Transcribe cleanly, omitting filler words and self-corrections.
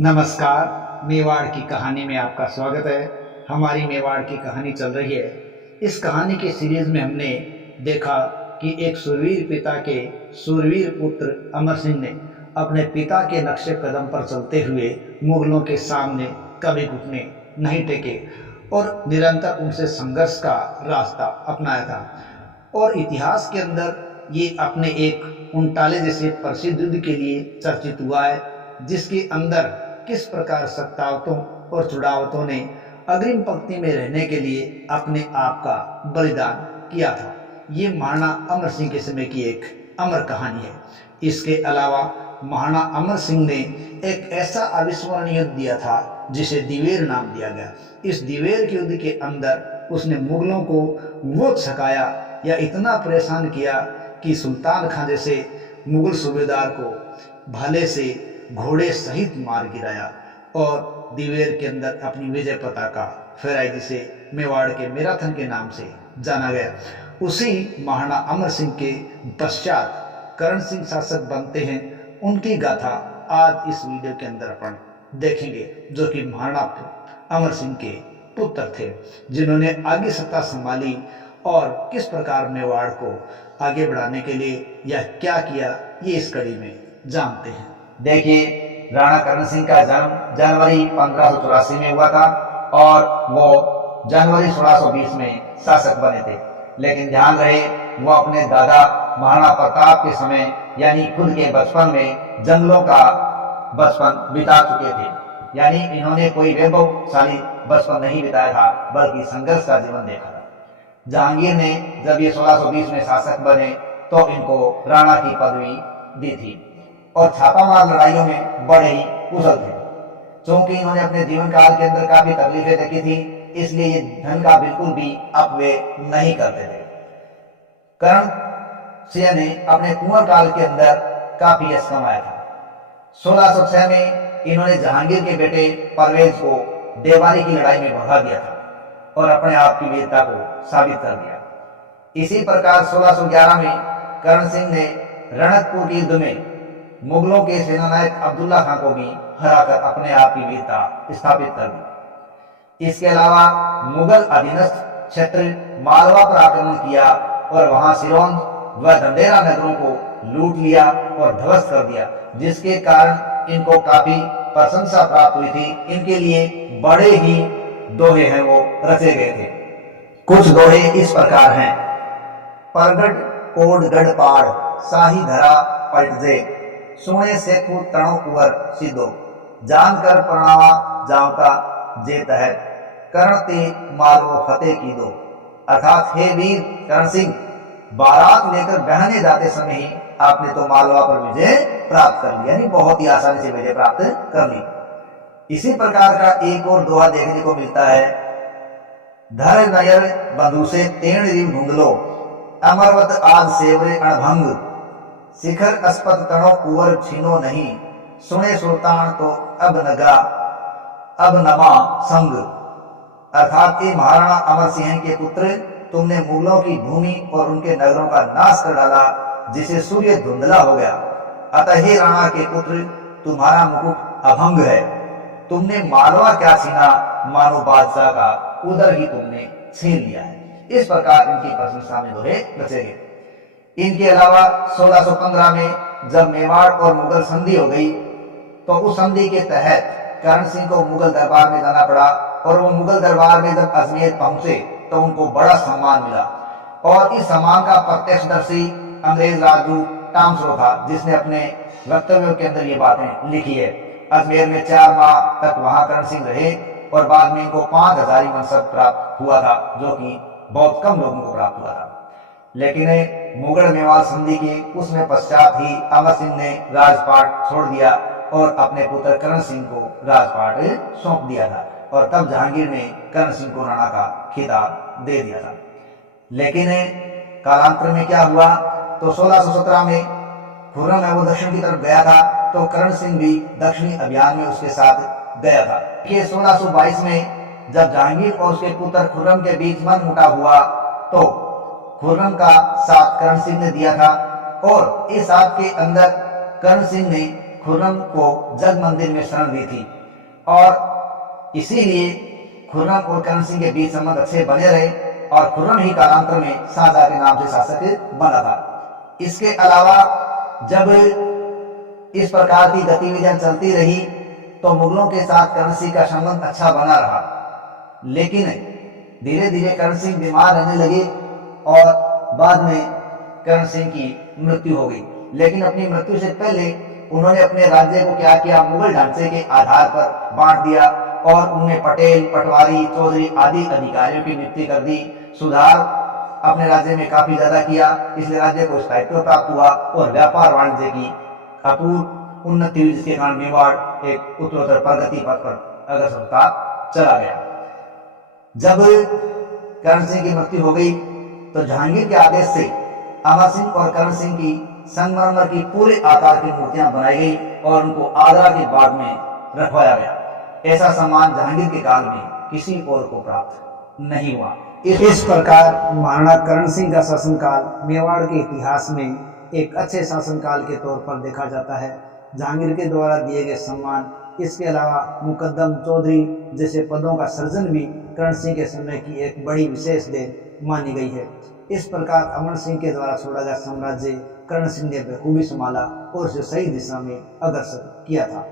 नमस्कार। मेवाड़ की कहानी में आपका स्वागत है। हमारी मेवाड़ की कहानी चल रही है। इस कहानी के सीरीज में हमने देखा कि एक सूरवीर पिता के सूरवीर पुत्र अमर सिंह ने अपने पिता के नक्शे कदम पर चलते हुए मुगलों के सामने कभी घुटने नहीं टेके और निरंतर उनसे संघर्ष का रास्ता अपनाया था। और इतिहास के अंदर ये अपने एक उनटाले जैसे प्रसिद्ध युद्ध के लिए चर्चित हुआ है, जिसके अंदर किस प्रकार सत्तावतों और चुड़ावतों ने अग्रिम पंक्ति में रहने के लिए अपने आप का बलिदान किया था। ये महाराणा अमर सिंह के समय की एक अमर कहानी है। इसके अलावा महाराणा अमर सिंह ने एक ऐसा अविस्मरणीय युद्ध दिया था जिसे दिवेर नाम दिया गया। इस दिवेर के युद्ध के अंदर उसने मुगलों को वो छकाया या इतना परेशान किया कि सुल्तान खां जैसे मुगल सूबेदार को भले से घोड़े सहित मार गिराया और दिवेर के अंदर अपनी विजय पताका फहराई, जिसे मेवाड़ के मैराथन के नाम से जाना गया। उसी महाराणा अमर सिंह के पश्चात करण सिंह शासक बनते हैं। उनकी गाथा आज इस वीडियो के अंदर अपन देखेंगे, जो कि महाराणा अमर सिंह के पुत्र थे, जिन्होंने आगे सत्ता संभाली और किस प्रकार मेवाड़ को आगे बढ़ाने के लिए या क्या किया, ये इस कड़ी में जानते हैं। देखिए, राणा करण सिंह का जन्म जनवरी 1584 में हुआ था और वो जनवरी 1620 में शासक बने थे। लेकिन ध्यान रहे, वो अपने दादा महाराणा प्रताप के समय यानी खुद के बचपन में जंगलों का बचपन बिता चुके थे। यानी इन्होंने कोई वैभवशाली बचपन नहीं बिताया था, बल्कि संघर्ष का जीवन देखा था। जहांगीर ने जब ये 1620 में शासक बने तो इनको राणा की पदवी दी थी और छापामार लड़ाइयों में बड़े ही कुशल थे। क्योंकि इन्होंने अपने जीवन काल के अंदर काफी तकलीफें देखी थी, इसलिए ये धन का बिल्कुल भी अपव्यय नहीं करते थे। करण सिंह ने अपने कुंवर काल के अंदर काफी यश कमाया था। 1606 में इन्होंने जहांगीर के बेटे परवेज को देवारी की लड़ाई में भगा दिया था और अपने आप की वीरता को साबित कर दिया। इसी प्रकार 1611 में करण सिंह ने रणकपुर के युद्ध में मुगलों के सेनानायक अब्दुल्ला खां को भी हराकर अपने आप की वीरता स्थापित कर दी। इसके अलावा मुगल अधीनस्थ क्षेत्र मालवा पर आक्रमण किया और वहां सिरोंज व ढंढेरा नगरों को लूट लिया और ध्वस्त कर दिया, जिसके कारण इनको काफी प्रशंसा प्राप्त हुई थी। इनके लिए बड़े ही दोहे हैं वो रचे गए थे। कुछ दोहे इस प्रकार हैं। परगट कोडगढ़ पाड़ शाही धरा पलटजे, सुने सेखु तणो कुंवर सिद्धो, जानकर प्रणावा जावता जे तहत, करण ते मारो फतेह की दो। अर्थात हे वीर करण सिंह, बारात लेकर बहने जाते समय ही आपने तो मालवा पर विजय प्राप्त कर ली, यानी बहुत ही आसानी से विजय प्राप्त कर ली। इसी प्रकार का एक और दोहा देखने को मिलता है। धर नयर बंधु से तेण रिव ढूंढलो, अमरवत आज सेवरे अणभंग, शिखर अस्पत तणो कुंवर छीनो नहीं, सुने सुल्तान तो अब नगा अब नमा संग। अर्थात ये महाराणा अमर सिंह के पुत्र, तुमने मुगलों की भूमि और उनके नगरों का नाश कर डाला, जिसे सूर्य धुंधला हो गया। अतः हे राणा के पुत्र, तुम्हारा मुकुट अभंग है। तुमने मालवा क्या छीना, मानो बादशाह का उदर ही तुमने छीन लिया है। इस प्रकार इनकी प्रशंसा में दोहे रचे गए। इनके अलावा 1615 में जब मेवाड़ और मुगल संधि हो गई, तो उस संधि के तहत करण सिंह को मुगल दरबार में जाना पड़ा और वो मुगल दरबार में जब अजमेर पहुंचे तो उनको बड़ा सम्मान मिला। और इस सम्मान का प्रत्यक्षदर्शी अंग्रेज राजदूत टामसरो था, जिसने अपने वक्तव्यों के अंदर ये बातें लिखी है। अजमेर में 4 माह तक वहां करण सिंह रहे और बाद में इनको 5000 मनसब प्राप्त हुआ था, जो कि बहुत कम लोगों को प्राप्त हुआ था। लेकिन मुगल मेवाड़ संधि के उसमें पश्चात ही अमर सिंह ने राजपाट छोड़ दिया और अपने पुत्र करण सिंह को राजपाट सौंप दिया था और तब जहांगीर ने करण सिंह को राणा का खिताब दे दिया था। लेकिन कालांतर में क्या हुआ, तो 1617 में खुर्रम वो दक्षिण की तरफ गया था, तो करण सिंह भी दक्षिणी अभियान में उसके साथ गया था। 1622 में जब जहांगीर और उसके पुत्र खुर्रम के बीच मनमुटाव हुआ, तो खुर्रम का साथ करण सिंह ने दिया था और इस साथ के अंदर करण सिंह ने खुर्रम को जग मंदिर में शरण दी थी और इसीलिए खुर्रम और करण सिंह के बीच संबंध अच्छे बने रहे और खुर्रम ही कालांतर में शाहजहां के नाम से शासक बना था। इसके अलावा जब इस प्रकार की गतिविधियां चलती रही तो मुगलों के साथ करण सिंह का संबंध अच्छा बना रहा, लेकिन धीरे धीरे करण सिंह बीमार रहने लगे और बाद में करण सिंह की मृत्यु हो गई। लेकिन अपनी मृत्यु से पहले उन्होंने अपने राज्य को क्या किया, मुगल ढांचे के आधार पर बांट दिया और उनमें पटेल, पटवारी, चौधरी आदि अधिकारियों की नियुक्ति कर दी। सुधार अपने राज्य में काफी ज्यादा किया, इसलिए राज्य को स्थायित्व प्राप्त हुआ और व्यापार वाणिज्य की अपूर्व उन्नति हुई, जिसके कारण मेवाड़ एक उत्तरोत्तर प्रगति पथ पर अग्रसर होता चला गया। जब करण सिंह की मृत्यु हो गई तो जहांगीर के आदेश से अमर सिंह और करण सिंह की संगमरमर की पूरे आकार की मूर्तियां बनाई गई और उनको आगरा के बाग में रखवाया गया। ऐसा सम्मान जहांगीर के काल में किसी और को प्राप्त नहीं हुआ। इस प्रकार महाराणा करण सिंह का शासनकाल मेवाड़ के इतिहास में एक अच्छे शासनकाल के तौर पर देखा जाता है। जहांगीर के द्वारा दिए गए सम्मान, इसके अलावा मुकद्दम, चौधरी जैसे पदों का सृजन भी करण सिंह के समय की एक बड़ी विशेष देन मानी गई है। इस प्रकार अमर सिंह के द्वारा छोड़ा गया साम्राज्य करण सिंह ने बखूबी संभाला और उसे सही दिशा में अग्रसर किया था।